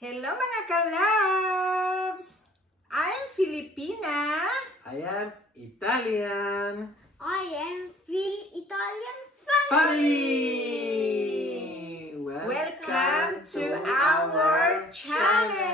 Hello mga ka-loves! I'm Filipina. I am Italian. I am Italian Family! Welcome to our channel!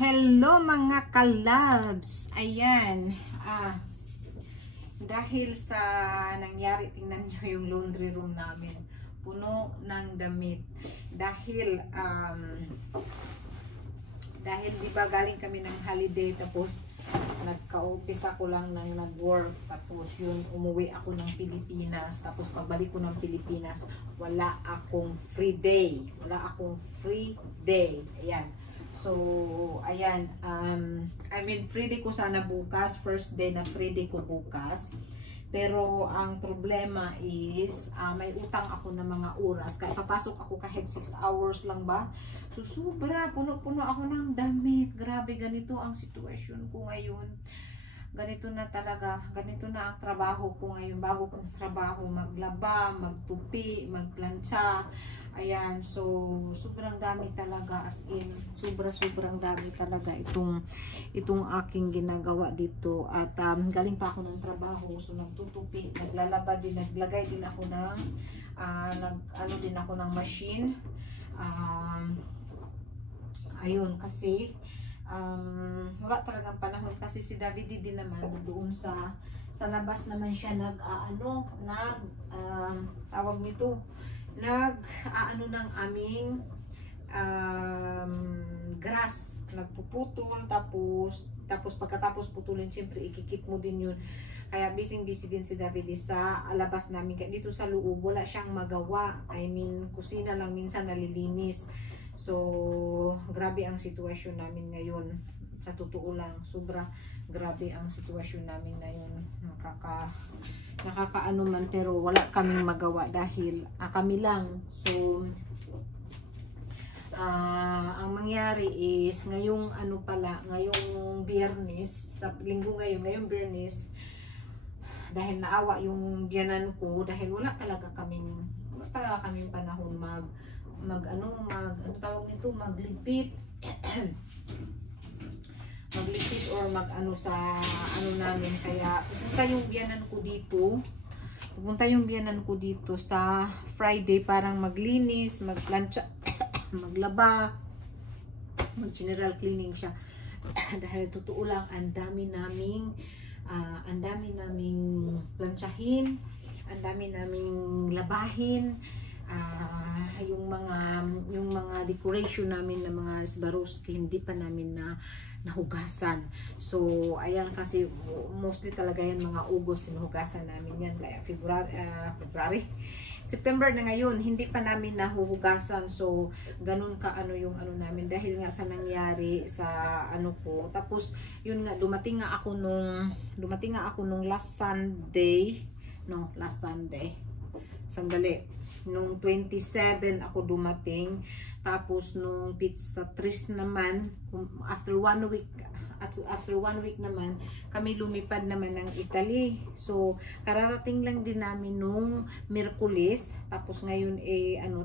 Hello mga ka-loves! Ayan, dahil sa nangyari, tingnan nyo yung laundry room namin. Puno ng damit. Dahil di ba galing kami ng holiday, tapos nagka-umpisa ko lang ng nag-work, tapos yun, umuwi ako ng Pilipinas, tapos pagbalik ko ng Pilipinas, wala akong free day. Ayan. So, ayan, free day ko sana bukas, first day na free day ko bukas. Pero ang problema is, may utang ako ng mga oras. Kaya papasok ako kahit 6 hours lang ba. So, sobra, puno-puno ako ng damit. Grabe, ganito ang sitwasyon ko ngayon. Ganito na talaga, ganito na ang trabaho ko ngayon. Bago kong trabaho, maglaba, magtupi, magplancha. Ayan, so sobrang dami talaga, as in sobrang dami talaga itong aking ginagawa dito. At galing pa ako ng trabaho, so nagtutupi, naglalaba din, naglagay din ako ng din ako ng machine. Ayun, kasi wala talagang panahon, kasi si David din naman doon sa labas naman siya tawag nito, ng aming grass, nagpuputol, tapos pagkatapos putulin, siyempre ikikip mo din yun. Kaya busy din si David sa labas namin. Kaya dito sa loob wala siyang magawa, kusina lang minsan nalilinis. So grabe ang sitwasyon namin ngayon, sa totoo lang, sobra grabe ang sitwasyon namin ngayon. Nakakaano man, pero wala kaming magawa dahil kami lang. So ang mangyari is ngayong ngayong Biyernes, sa linggo ngayong Biyernes, dahil naawa yung biyanan ko, dahil wala talaga kaming panahon magligpit or sa namin. Kaya pupunta yung biyanan ko dito sa Friday, parang maglinis, magplancha, maglaba, mag-general cleaning siya. Dahil totoo lang, ang dami naming plantsahin, ang dami naming labahin. Yung mga decoration namin ng mga Swarovski, hindi pa namin nahugasan. So ayan, kasi mostly talaga yan mga August sinuhugasan namin yan. Kaya February, September na ngayon, hindi pa namin nahuhugasan. So ganun yung namin, dahil nga sa nangyari sa ko. Tapos yun nga, dumating nga ako nung last Sunday, nung 27 ako dumating. Tapos nung pizza 3 naman, after 1 week naman kami lumipad naman ng Italy. So kararating lang din namin nung Miyerkules, tapos ngayon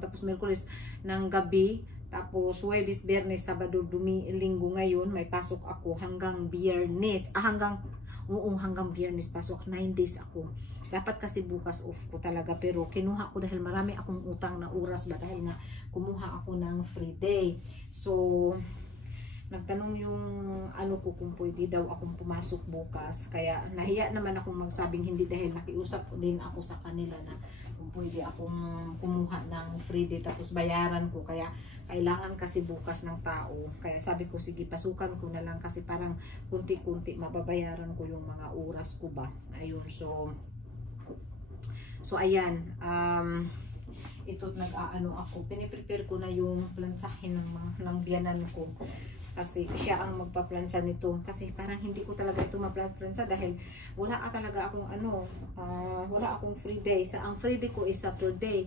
tapos Miyerkules ng gabi, tapos Huwebes, Biyernes, Sabado, Linggo, ngayon may pasok ako hanggang Biyernes. Hanggang Biyernes pasok, 9 days ako. Dapat kasi bukas off ko talaga, pero kinuha ko dahil marami akong utang na oras ba, dahil nga kumuha ako ng free day. So nagtanong yung kung pwede daw akong pumasok bukas. Kaya nahiya naman akong magsabing hindi, dahil nakiusap din ako sa kanila na kung pwede akong kumuha ng free day, tapos bayaran ko. Kaya kailangan kasi bukas ng tao. Kaya sabi ko, sige, pasukan ko na lang, kasi parang kunti-kunti mababayaran ko yung mga oras ko ba. Ayun, so ayan, ito nag-aano ako, piniprepare ko na yung plansahin ng biyanan ko. Kasi siya ang magpa-plansa nito. Kasi parang hindi ko talaga ito maplansa dahil wala talaga akong wala akong free day. Ang free day ko is Saturday.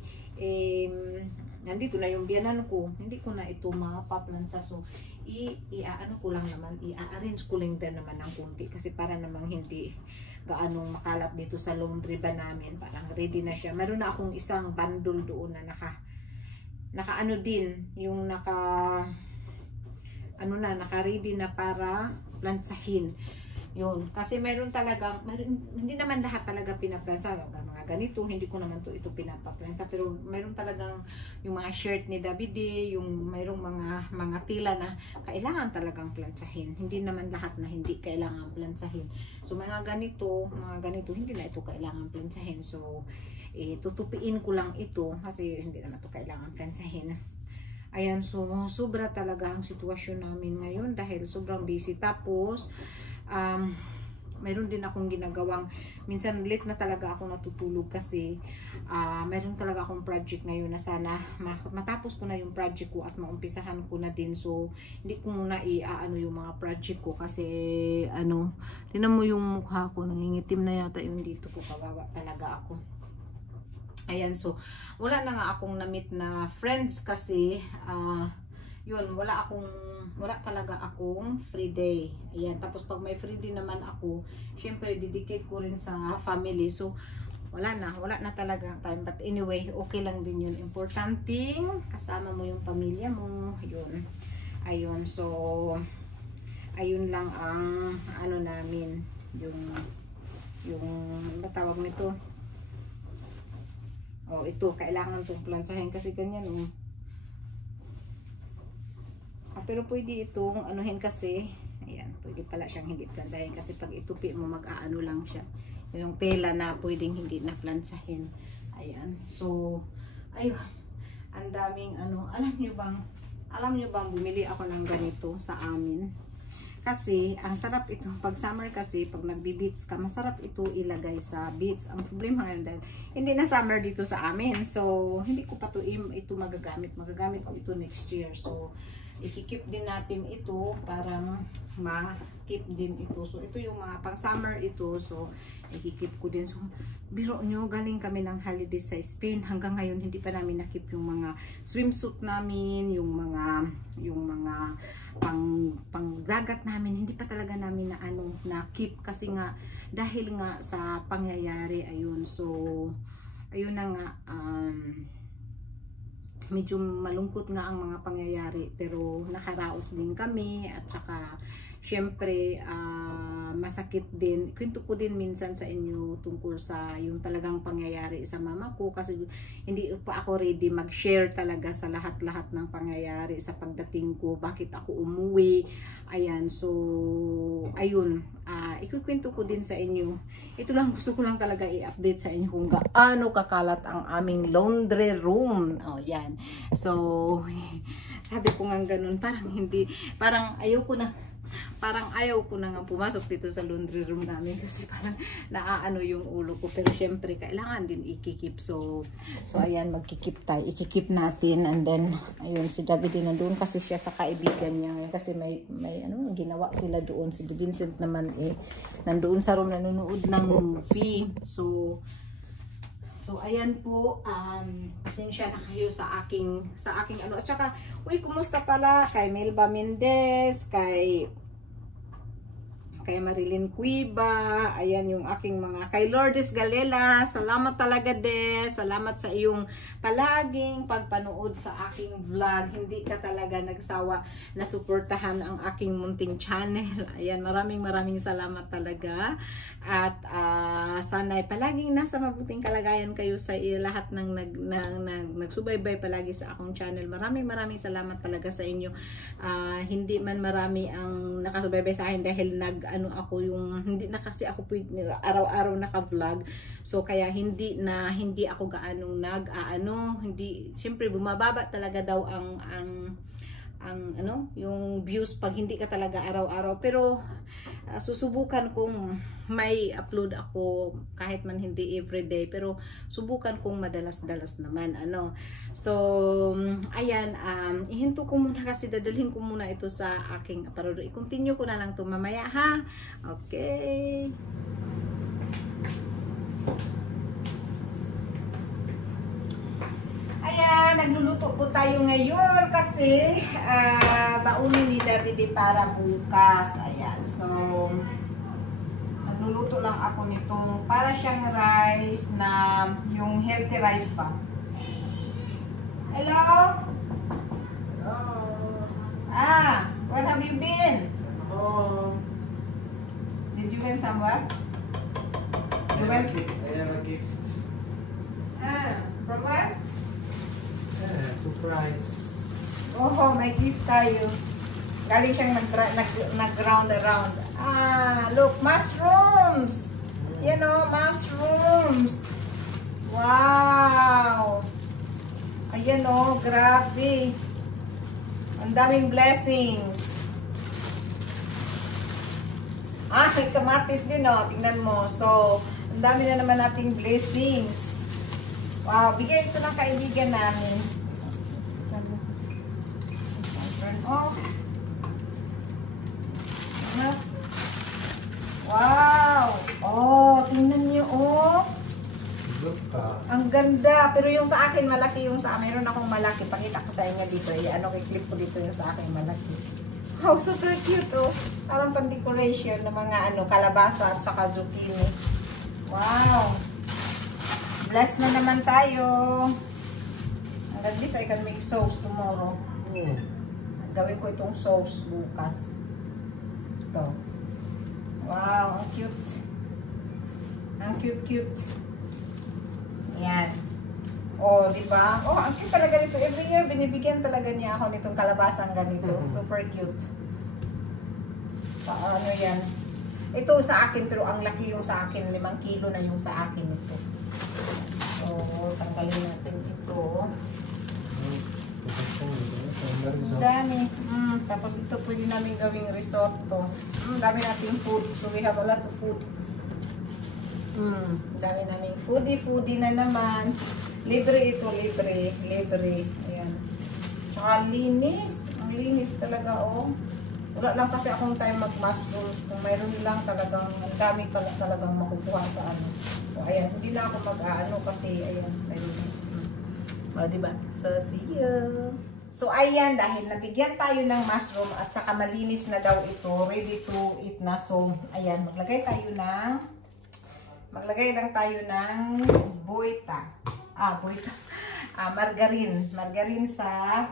Nandito na yung biyanan ko. Hindi ko na ito mapaplansa. So, i-ano ko lang naman, i-arrange ko lang din naman ng kunti. Kasi para namang hindi gaanong makalat dito sa laundry ba namin. Parang ready na siya. Meron na akong isang bundle doon na naka-ano din, yung naka-ready na para plansahin. Yun. Kasi mayroon talagang, hindi naman lahat talaga pinaplansa. Mga ganito, hindi ko naman ito pinapaplansa. Pero mayroon talagang yung mga shirt ni Davide, yung mayroong mga tila na kailangan talagang plansahin. Hindi naman lahat na hindi kailangan plansahin. So mga ganito, hindi na ito kailangan plansahin. So, tutupiin ko lang ito kasi hindi naman ito kailangan plansahin. Ayan, so sobra talaga ang sitwasyon namin ngayon dahil sobrang busy. Tapos, mayroon din akong ginagawang, minsan late na talaga ako natutulog kasi mayroon talaga akong project ngayon na sana matapos ko na yung project ko at maumpisahan ko na din. So, hindi ko muna i-ano yung mga project ko kasi tinan mo yung mukha ko, nangingitim na yata yung dito ko, kawawa talaga ako. Ayan, so, wala na nga akong na-meet na friends kasi, yun, wala talaga akong free day. Ayan, tapos pag may free day naman ako, syempre, dedicate ko rin sa family. So, wala na talaga time. But anyway, okay lang din yun. Importanting, kasama mo yung pamilya mo. Yun. Ayun, so, ayun lang ang, namin, yung batawag nito. Oh, ito, kailangan itong plansahin kasi ganyan, pero pwede itong anuhin kasi, ayan, pwede pala siyang hindi plansahin kasi pag itupi mo, mag-aano lang siya. Yung tela na pwedeng hindi na plansahin. Ayan, so, ayun, ang daming alam nyo bang bumili ako ng ganito sa amin? Kasi, ang sarap ito, pag summer kasi, pag nagbi-beach ka, masarap ito ilagay sa beach. Ang problema ngayon dahil, hindi na summer dito sa amin. So, hindi ko pa ito magagamit. Magagamit ko ito next year. So, ikikip din natin ito para ma-keep din ito. So, ito yung mga pang-summer ito. So, ikikip ko din. So, biro nyo, galing kami ng holiday sa Spain. Hanggang ngayon, hindi pa namin nakip yung mga swimsuit namin, yung mga pang-dagat namin. Hindi pa talaga namin na-keep kasi nga, dahil nga sa pangyayari, ayun. So, ayun na nga, medyo malungkot nga ang mga pangyayari pero nakaraos din kami at saka syempre masakit din. Kwento ko din minsan sa inyo tungkol sa yung talagang pangyayari sa mama ko kasi hindi pa ako ready mag-share talaga sa lahat-lahat ng pangyayari sa pagdating ko, bakit ako umuwi. Ayan, so ayun, ikukwento ko din sa inyo. Ito lang, gusto ko lang talaga i-update sa inyo kung gaano kakalat ang aming laundry room. Oh, yan. So, sabi ko nga ganun, parang ayaw ko na nga pumasok dito sa laundry room namin kasi parang naaano yung ulo ko. Pero syempre, kailangan din ikikip. So ayan, magkikip tayo. Ikikip natin. And then, ayun, si David din nandoon kasi siya sa kaibigan niya. Kasi may ginawa sila doon. Si Vincent naman nandoon sa room nanonood ng movie. So ayan po, pasensya na kayo sa aking at saka, uy, kumusta pala kay Melba Mendez, kay Marilyn Cuiba, ayan yung aking kay Lourdes Galela, salamat talaga Des, salamat sa iyong palaging pagpanood sa aking vlog, hindi ka talaga nagsawa na suportahan ang aking munting channel, ayan, maraming salamat talaga, at sana'y palaging nasa mabuting kalagayan kayo sa lahat ng nagsubaybay palagi sa akong channel, maraming salamat talaga sa inyo, hindi man marami ang nakasubaybay sa akin dahil ako yung hindi na kasi ako araw-araw naka-vlog. So kaya hindi ako gaanong hindi siyempre bumababa talaga daw ang yung views pag hindi ka talaga araw-araw. Pero susubukan kong may upload ako kahit man hindi everyday, pero subukan kong madalas-dalas naman So ayan, ihinto ko muna kasi dadalhin ko muna ito sa aking aparador. I-continue ko na lang to mamaya, ha. Okay. Ayan, nagluluto po tayo ngayon kasi baunin ni David para bukas. Ayan, so nagluluto lang ako nitong para siyang rice na yung healthy rice ba. Hello? Hello. Where have you been? Home. Did you went somewhere? You went? I have a gift. From where? Yeah, surprise. Oh, may gift tayo. Galing siyang nag-round around. Look, mushrooms! You know, mushrooms! Wow! Ayan o, grabe. Ang daming blessings. May kamatis din o, tingnan mo. So, ang dami na naman nating blessings. Wow, bigay ito ng kaibigan namin. Turn off. Wow! Oh, tingnan niyo, oh. Look ka. Ang ganda. Pero yung sa akin, malaki yung sa akin. Meron akong malaki. Pakita ko sa inyo dito. I-clip ko dito yung sa akin, malaki. Wow, super cute, oh. Parang pan-decoration ng mga kalabasa at saka zucchini. Wow! Blessed na naman tayo. At least I can make sauce tomorrow. Gawin ko itong sauce bukas. Ito. Wow, ang cute. Ang cute. Ayan. Oh, di ba? Oh, ang cute talaga nito. Every year, binibigyan talaga niya ako nitong kalabasang ganito. Super cute. Ano yan? Ito sa akin, pero ang laki yung sa akin. 5 kilo na yung sa akin ito. So, tanggalin natin ito. Ang dami. Tapos ito pwede namin gawing risotto. Dami natin food. So, we have a lot of food. Dami namin foodie na naman. Libre ito, libre. Ayan. Tsaka linis. Ang linis talaga, oh. Wala lang kasi akong time mag-mushrooms. Kung mayroon lang talagang, ang dami pala talagang makukuha sa So, ayan. Hindi na ako mag-aano kasi, ayan, mayroon na. Diba? So, see you. So, ayan, dahil nabigyan tayo ng mushroom at saka malinis na daw ito, ready to eat na. So, ayan, maglagay lang tayo ng boita. Margarine sa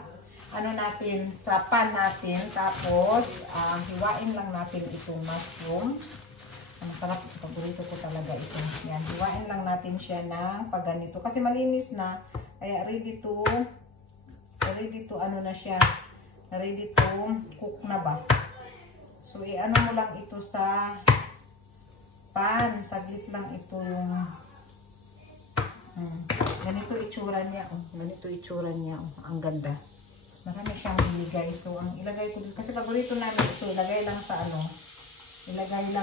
natin, sa pan natin. Tapos, hiwain lang natin itong mushrooms. Masarap, paborito ko talaga ito. Yan, hiwain lang natin siya ng pagganito. Kasi malinis na, kaya ready to na siya. Ready to cook na ba. So, i-ano mo lang ito sa pan. Saglit lang ito yung ganito itsura niya. Ang ganda. Marami siyang iligay. So, ang ilagay ko dito, kasi paborito namin ito, ilagay lang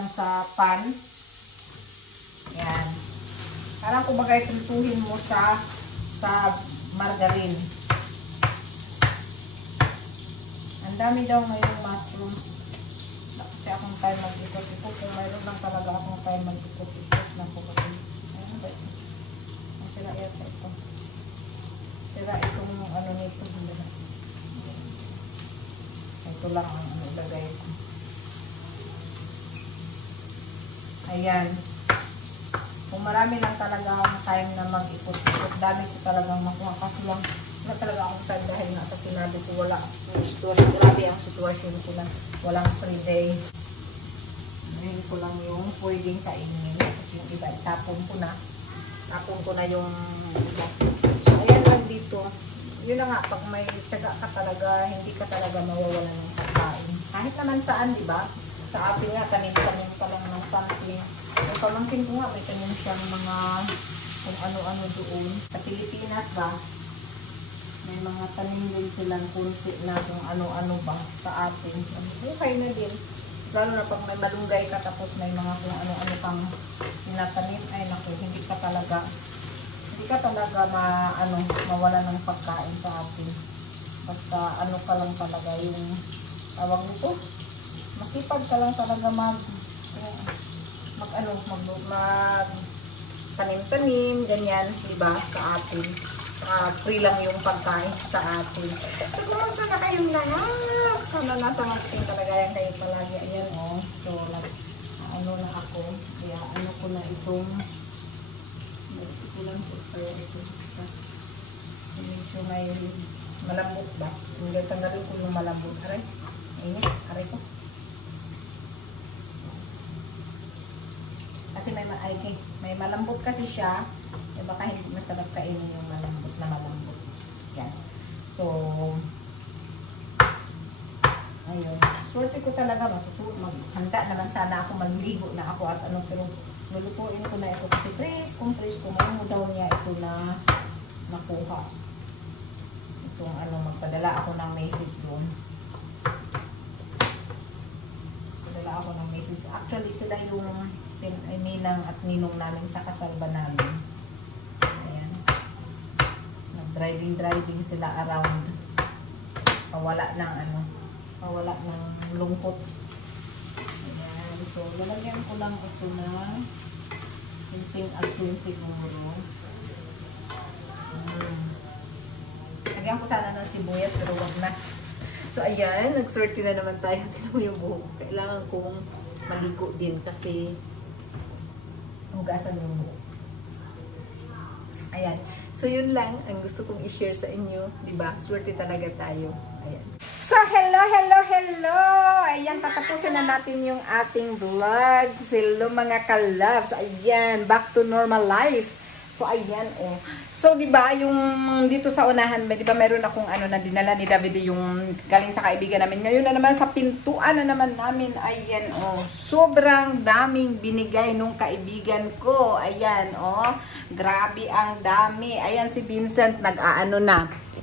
sa pan. Yan. Parang kumbaga itutuhin mo sa margarine. Ang dami daw ngayong mushrooms. Kasi akong time mag-ikot-ikot. Kung mayroon lang talaga akong time mag-ikot-ikot na po kasi. Ayun ba? Ang sira yata ito. Sira itong nito. Ito lang ang ilagay ko. Ayan. Kung marami lang talaga ang time na mag-ikot-ikot, dami ko talagang makuha. Kasi lang, wala talaga akong time dahil nasa sinabi ko, wala. Grabe ang sitwasyon ko na walang free day. Ngayon ko lang yung pwedeng kainin. Kasi yung iba, tapon ko na yung iba. So, ayan lang dito. Yun na nga, pag may tiyaga ka talaga, hindi ka talaga mawawala ng pagkain. Kahit naman saan, di ba? Sa atin nga, tanim ka lang ng something. Yung pamangkin ko nga, may tanim siyang mga kung ano-ano doon. Sa Pilipinas ba, May mga tanim din silang kunti na kung ano-ano ba sa atin. Okay na din. Lalo na pag may malunggay ka tapos may mga kung ano-ano pang tinatanim. Ay naku, hindi ka talaga mawala ng pagkain sa atin. Basta ano ka lang talaga yung tawag nito. Masipag ka lang talaga tanim-tanim, ganyan, diba, sa atin. Free lang yung pagkain sa atin. So, kumusta na kayong lahat? Sana nasa mating talaga yan kayo palagi. Ayan, oh. So, ano na ako. Kaya, ano ko na itong ito lang po. Kaya, ito isa. Medyo may malambot ba? Hindi, tanggalin ko yung malambot. Aray. Ayun, aray ko. Kasi may malambot kasi siya. Eh, baka hindi masarap kainin yung malambot na malambot. Yan. So, ayun. Swerte ko talaga maghanda naman sana ako, magligo na ako at ano, pero lulutuin ko na ito kasi kung presko mo daw niya ito na nakuha. Itong magpadala ako ng message doon. Padala ako ng message. Actually, sila yung ninang at ninong namin sa kasal ba namin. Ayan. Nag-driving sila around. Pawala ng lungkot. Ayan. So, lalagyan ko lang ito na kunting asin siguro. Lagyan ko sana ng sibuyas pero wag na. So, ayan. Nag-sorti na naman tayo. Tignan mo yung buhok. Kailangan kong maligo din kasi hugasan yung buhok. Ayan. So, yun lang ang gusto kong i-share sa inyo. Diba? Swerte talaga tayo. Ayan. So, hello! Ayan, patapusin na natin yung ating vlog. Hello mga ka-loves. Ayan, back to normal life. So, ayan, oh. So, diba, yung dito sa unahan, diba, meron akong na dinala ni David yung galing sa kaibigan namin. Ngayon na naman, sa pintuan na naman namin, ayan, oh. Sobrang daming binigay nung kaibigan ko. Ayan, oh. Grabe ang dami. Ayan, si Vincent,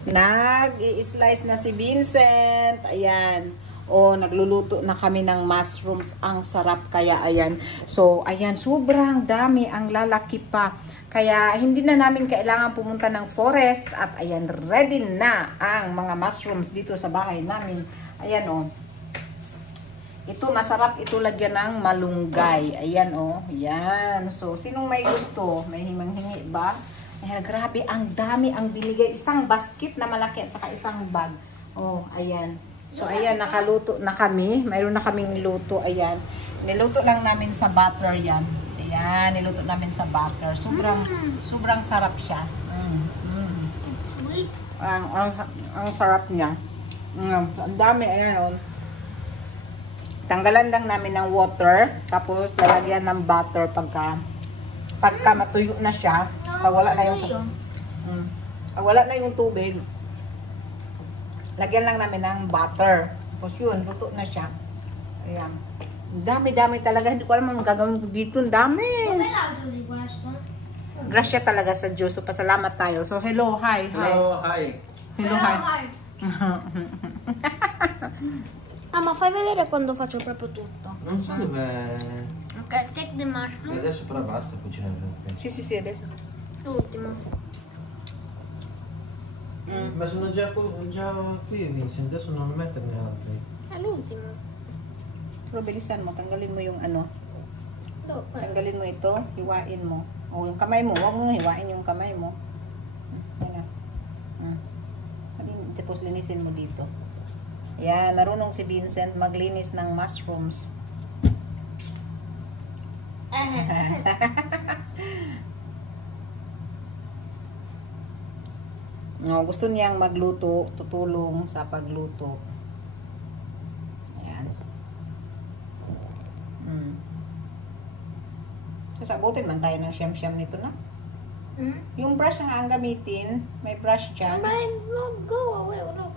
nag-i-slice na si Vincent. Ayan. O, nagluluto na kami ng mushrooms. Ang sarap kaya, ayan. So, ayan, sobrang dami. Ang lalaki pa. Kaya, hindi na namin kailangan pumunta ng forest. At, ayan, ready na ang mga mushrooms dito sa bahay namin. Ayan, o. Ito, masarap ito lagyan ng malunggay. Ayan, o. Ayan. So, sinong may gusto? May himang-hingi ba? Ayan, grabe. Ang dami ang binigay. Isang basket na malaki at saka isang bag. O, ayan. So, ayan, nakaluto na kami. Mayroon na kaming luto. Ayan. Niluto lang namin sa butter yan. Ayan, niluto namin sa butter. Sobrang sarap siya. Sweet. Ang sarap niya. Ang dami, ayan. Tanggalan lang namin ng water. Tapos, lalagyan ng butter pagka matuyo na siya. Pag wala na yung tubig. Lagyan lang namin ng butter. Tapos yun, luto na siya. Ayan. Dami-dami talaga. Hindi ko alam ang gagawin dito. Ang dami. Grasya talaga sa Diyos. So, pasalamat tayo. So, hello, hi. Hello, hi. Hello, hi. Ma fai vedere quando faccio proprio tutto. Non so dove... Ok, take the mushroom. Adesso però basta cucinare. Sì, adesso. L'ultimo. Ma sono già qui, Vincent. Adesso non metterne altri. È l'ultimo. Pero bilisan mo. Tanggalin mo yung Dopo. Tanggalin mo ito. Hiwain mo. O, yung kamay mo. Huwag mo hiwain yung kamay mo. Yan na. Tapos linisin mo dito. Yan. Marunong si Vincent maglinis ng mushrooms. No, gusto niyang magluto, tutulong sa pagluto. Ayan. Sasabutin man tayo ng siyam-siyam nito na. Yung brush nga ang gamitin, may brush dyan. No, go away. Look.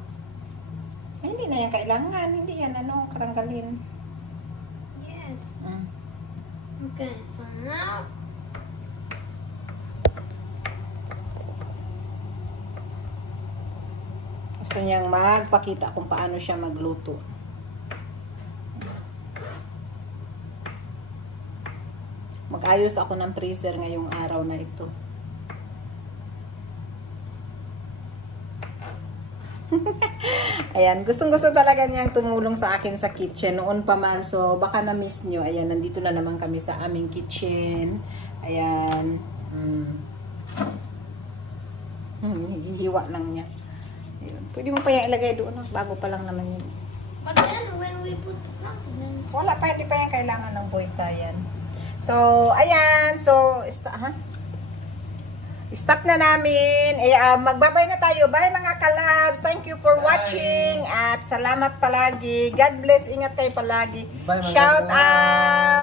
Ay, hindi na yan kailangan. Hindi yan, karanggalin. Yes. Okay, so now... Gusto niyang magpakita kung paano siya magluto. Mag-ayos ako ng freezer ngayong araw na ito. Ayan, gustong-gusto talaga niyang tumulong sa akin sa kitchen noon pa man. So, baka na-miss nyo. Ayan, nandito na naman kami sa aming kitchen. Ayan. Hihiwa lang niya. Ayun. Pwede mo pa yung ilagay doon. Bago pa lang naman yun. But then when we put Wala pa, hindi pa yan kailangan ng boita yan. So, ayan. So, stop na namin. Magbabay na tayo. Bye mga kalabs. Thank you for watching. At salamat palagi. God bless. Ingat kayo palagi. Bye, mga Shout kalabs. out.